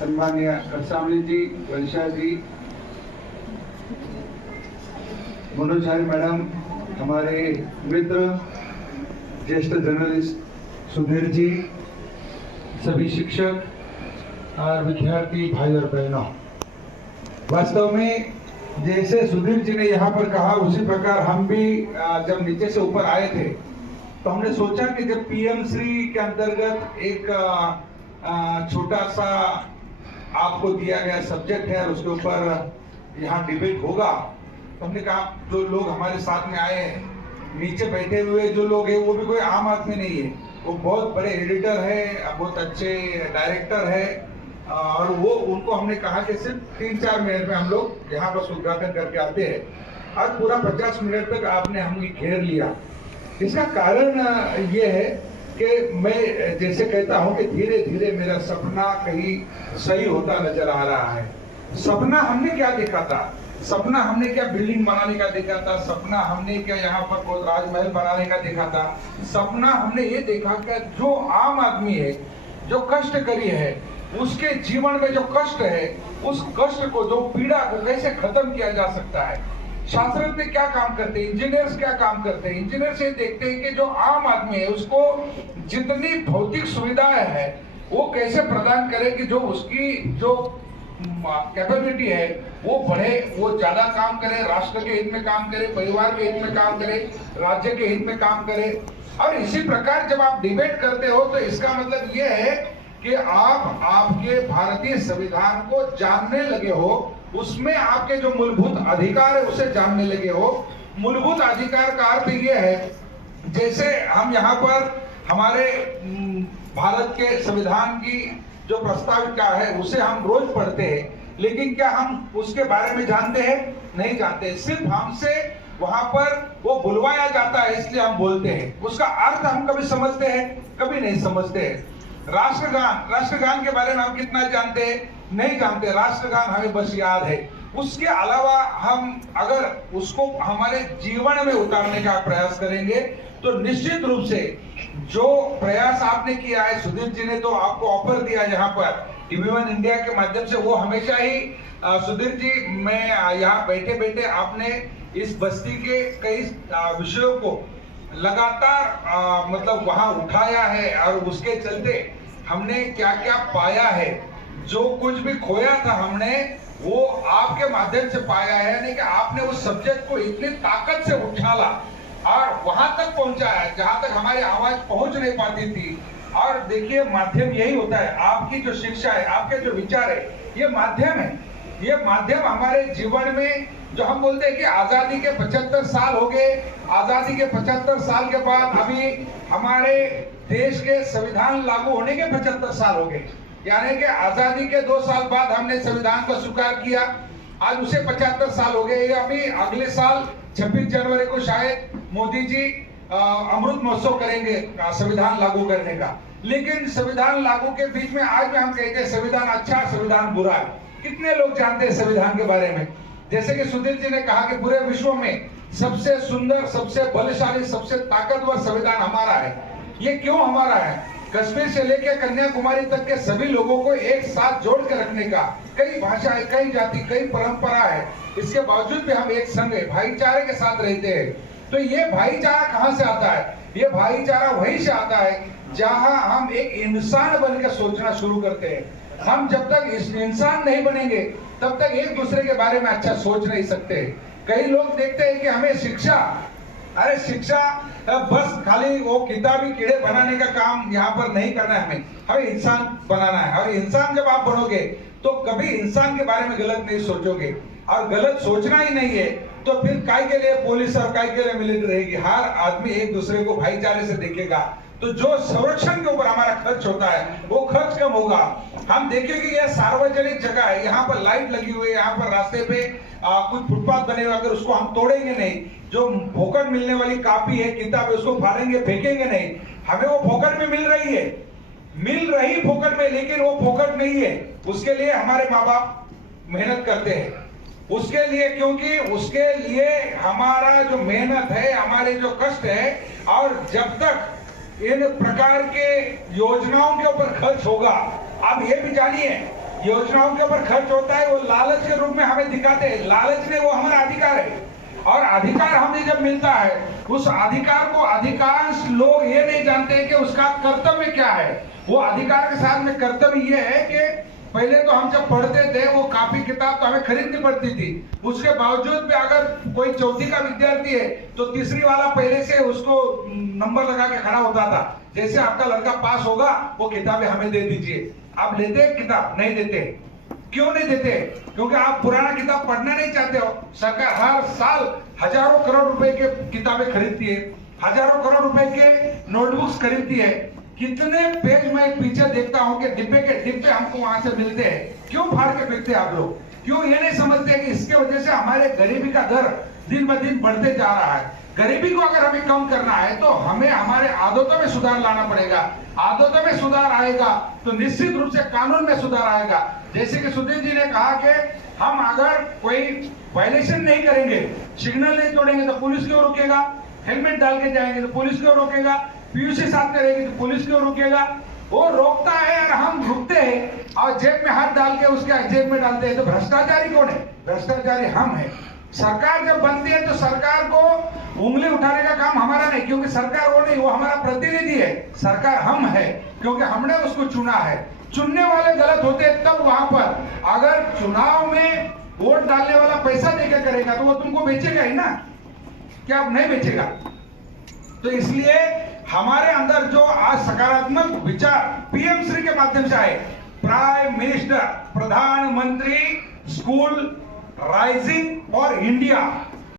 सम्मानीय रसावली जी, वर्षा जी, मनोज मैडम, हमारे मित्र ज्येष्ठ जर्नलिस्ट सुधीर जी, सभी शिक्षक और विद्यार्थी भाई और बहनों, वास्तव में जैसे सुधीर जी ने यहाँ पर कहा उसी प्रकार हम भी जब नीचे से ऊपर आए थे तो हमने सोचा कि जब पीएम श्री के अंतर्गत एक छोटा सा आपको दिया गया सब्जेक्ट है और उसके ऊपर यहाँ डिबेट होगा, तो हमने कहा जो लोग हमारे साथ में आए हैं, नीचे बैठे हुए जो लोग हैं वो भी कोई आम आदमी नहीं है, वो बहुत बड़े एडिटर है, बहुत अच्छे डायरेक्टर है, और वो उनको हमने कहा कि सिर्फ 3-4 मिनट में हम लोग यहाँ पर उद्घाटन करके आते हैं। आज पूरा 50 मिनट तक आपने हमें घेर लिया। इसका कारण ये है कि मैं जैसे कहता हूँ कि धीरे धीरे मेरा सपना कहीं सही होता नजर आ रहा है। सपना हमने क्या देखा था? सपना हमने क्या बिल्डिंग बनाने का देखा था? सपना हमने क्या यहाँ पर कोई राजमहल बनाने का देखा था? सपना हमने ये देखा कि जो आम आदमी है, जो कष्टकरी है, उसके जीवन में जो कष्ट है, उस कष्ट को, जो पीड़ा को कैसे खत्म किया जा सकता है। शास्त्रज्ञ क्या काम करते हैं, इंजीनियर्स क्या काम करते हैं? इंजीनियर्स ये देखते हैं कि जो आम आदमी है उसको जितनी भौतिक सुविधाएं है वो कैसे प्रदान करे कि जो उसकी जो कैपेबिलिटी है वो बढ़े, वो ज्यादा काम करे, राष्ट्र के हित में काम करे, परिवार के हित में काम करे, राज्य के हित में काम करे। और इसी प्रकार जब आप डिबेट करते हो तो इसका मतलब ये है कि आप आपके भारतीय संविधान को जानने लगे हो, उसमें आपके जो मूलभूत अधिकार है उसे जानने लगे हो। मूलभूत अधिकार का अर्थ ये है, जैसे हम यहाँ पर हमारे भारत के संविधान की जो प्रस्ताविका है उसे हम रोज पढ़ते हैं, लेकिन क्या हम उसके बारे में जानते हैं? नहीं जानते। सिर्फ हमसे वहां पर वो बुलवाया जाता है इसलिए हम बोलते हैं। उसका अर्थ हम कभी समझते हैं? कभी नहीं समझते हैं। राष्ट्रगान के बारे में हम कितना जानते हैं? नहीं जानते। राष्ट्रगान हमें बस याद है। उसके अलावा हम अगर उसको हमारे जीवन में उतारने का प्रयास करेंगे तो निश्चित रूप से जो प्रयास आपने किया है, सुधीर जी ने तो आपको ऑफर दिया यहाँ पर TV1 इंडिया के माध्यम से, वो हमेशा ही सुधीर जी, मैं यहाँ बैठे बैठे आपने इस बस्ती के कई विषयों को लगातार मतलब वहां उठाया है और उसके चलते हमने क्या क्या पाया है। जो कुछ भी खोया था हमने वो आपके माध्यम से पाया है, यानी कि आपने उस सब्जेक्ट को इतनी ताकत से उछाला और वहां तक पहुंचाया जहां तक हमारी आवाज पहुंच नहीं पाती थी। और देखिए, माध्यम यही होता है। आपकी जो शिक्षा है, आपके जो विचार है, ये माध्यम है। ये माध्यम हमारे जीवन में, जो हम बोलते हैं कि आजादी के 75 साल हो गए, आजादी के 75 साल के बाद अभी हमारे देश के संविधान लागू होने के 75 साल हो गए, यानी कि आजादी के 2 साल बाद हमने संविधान को स्वीकार किया, आज उसे 75 साल हो गए। अभी अगले साल 26 जनवरी को शायद मोदी जी अमृत महोत्सव करेंगे संविधान लागू करने का। लेकिन संविधान लागू के बीच में आज भी हम कहते हैं संविधान अच्छा, संविधान बुरा है। कितने लोग जानते हैं संविधान के बारे में? जैसे कि सुधीर जी ने कहा कि पूरे विश्व में सबसे सुंदर, सबसे बलशाली, सबसे ताकतवर संविधान हमारा है। ये क्यों हमारा है? कश्मीर से लेकर कन्याकुमारी तक के सभी लोगों को एक साथ जोड़ कर रखने का, कई भाषाएं, कई जाति, कई परंपरा है, इसके बावजूद भी हम एक संग है, भाईचारे के साथ रहते हैं। तो ये भाईचारा कहाँ से आता है? ये भाईचारा वहीं से आता है जहां हम एक इंसान बनकर सोचना शुरू करते हैं। हम जब तक इस इंसान नहीं बनेंगे तब तक एक दूसरे के बारे में अच्छा सोच नहीं सकते। कई लोग देखते हैं कि हमें शिक्षा, अरे शिक्षा बस खाली वो किताबी कीड़े बनाने का काम यहाँ पर नहीं करना है, हमें इंसान बनाना है। और इंसान जब आप बनोगे तो कभी इंसान के बारे में गलत नहीं सोचोगे, और गलत सोचना ही नहीं है तो फिर काय के लिए पुलिस और काय के लिए मिलिट्री रहेगी। हर आदमी एक दूसरे को भाईचारे से देखेगा, तो जो संरक्षण के ऊपर हमारा खर्च होता है वो खर्च कम होगा। हम देखेंगे कि यह सार्वजनिक जगह है, यहाँ पर लाइट लगी हुई है, यहाँ पर रास्ते पे कुछ फुटपाथ बने हुए, अगर उसको हम तोड़ेंगे नहीं, जो फोकट मिलने वाली कापी है, किताब है, उसको फाड़ेंगे, फेंकेंगे नहीं, हमें वो फोकट में मिल रही है, मिल रही फोकट में, लेकिन वो फोकट नहीं है। उसके लिए हमारे माँ बाप मेहनत करते हैं, उसके लिए, क्योंकि उसके लिए हमारा जो मेहनत है, हमारे जो कष्ट है, और जब तक इन प्रकार के योजनाओं के ऊपर खर्च होगा, आप ये भी जानिए योजनाओं के ऊपर खर्च होता है, वो लालच के रूप में हमें दिखाते हैं। लालच नहीं, वो हमारा अधिकार है, और अधिकार हमें जब मिलता है, उस अधिकार को अधिकांश लोग ये नहीं जानते हैं कि उसका कर्तव्य क्या है। वो अधिकार के साथ में कर्तव्य ये है कि पहले तो हम जब पढ़ते थे, वो कॉपी किताब तो हमें खरीदनी पड़ती थी। उसके बावजूद भी अगर कोई चौथी का विद्यार्थी है तो तीसरी वाला पहले से उसको नंबर लगा के खड़ा होता था, जैसे आपका लड़का पास होगा वो किताबें हमें दे दीजिए। आप लेते हैं किताब? नहीं देते। क्यों नहीं देते? क्योंकि आप पुराना किताब पढ़ना नहीं चाहते हो। सरकार हर साल हजारों करोड़ रुपए के किताबें खरीदती है, हजारों करोड़ रुपए के नोटबुक्स खरीदती है। कितने पेज मैं पीछे देखता हूं कि डिब्बे के डिब्बे हमको वहां से मिलते हैं। क्यों फाड़ के फेंकते हैं आप लोग? क्यों ये नहीं समझते कि इसके वजह से हमारे गरीबी का दर दिन ब दिन बढ़ते जा रहा है। गरीबी को अगर हमें कम करना है तो हमें हमारे आदतों में सुधार लाना पड़ेगा। आदतों में सुधार आएगा तो निश्चित रूप से कानून में सुधार आएगा। जैसे कि सुधीर जी ने कहा कि हम अगर कोई वायलेशन नहीं करेंगे, सिग्नल नहीं तोड़ेंगे तो पुलिस क्यों रोकेगा? हेलमेट डाल के जाएंगे तो पुलिस क्यों रोकेगा? पीयूसी साथ में रहेगी तो पुलिस क्यों रोकेगा? वो रोकता है और हम रुकते हैं और जेब में हाथ डाल के उसके जेब में डालते हैं। तो भ्रष्टाचारी कौन है? भ्रष्टाचारी हम हैं। सरकार जब बनती है तो सरकार को उंगली उठाने का काम हमारा नहीं, क्योंकि सरकार वो नहीं, वो हमारा प्रतिनिधि है। सरकार हम है क्योंकि हमने उसको चुना है। चुनने वाले गलत होते हैं तब वहां पर अगर चुनाव में वोट डालने वाला पैसा देकर करेगा तो वो तुमको बेचेगा ही ना, क्या नहीं बेचेगा? तो इसलिए हमारे अंदर जो आज सकारात्मक विचार पीएम श्री के माध्यम से आए, प्राइम मिनिस्टर, प्रधानमंत्री स्कूल राइजिंग फॉर इंडिया,